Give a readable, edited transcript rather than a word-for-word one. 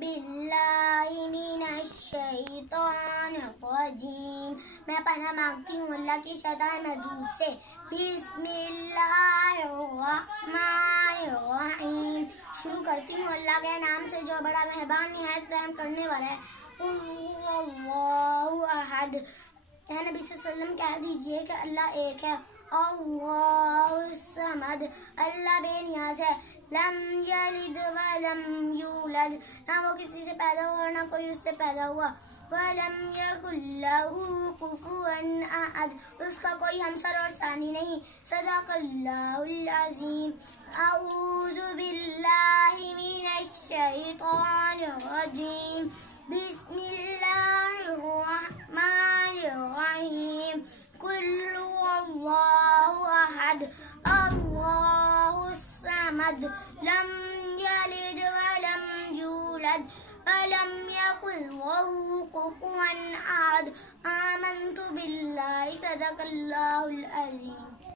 باللہ من الشیطان الرجیم، میں پناہ مانگتی ہوں اللہ کی شیطان مردود سے۔ بسم اللہ الرحمن الرحیم، شروع کرتی ہوں اللہ کے نام سے جو بڑا مہربان نہایت رحم کرنے والا ہے۔ قل هو اللہ احد، اے نبی صلی اللہ علیہ وسلم کہہ دیجئے کہ اللہ ایک ہے۔ اللہ الصمد، اللہ بے نیاز ہے۔ لم یلد ولم یولد، نہ وہ کسی سے پیدا ہوا اور نہ کوئی اس سے پیدا ہوا۔ ولم یکن لہ کفوا احد، اس کا کوئی ہمسر اور ثانی نہیں۔ صدق اللہ العظیم۔ اعوذ باللہ من الشیطان الرجیم، بسم اللہ الرحمن الرحیم۔ قل هو اللہ احد اللہ الصمد لم یلد ولم یولد ولم یکن لہ کفوا احد۔ آمنت باللہ، صدق اللہ العظیم۔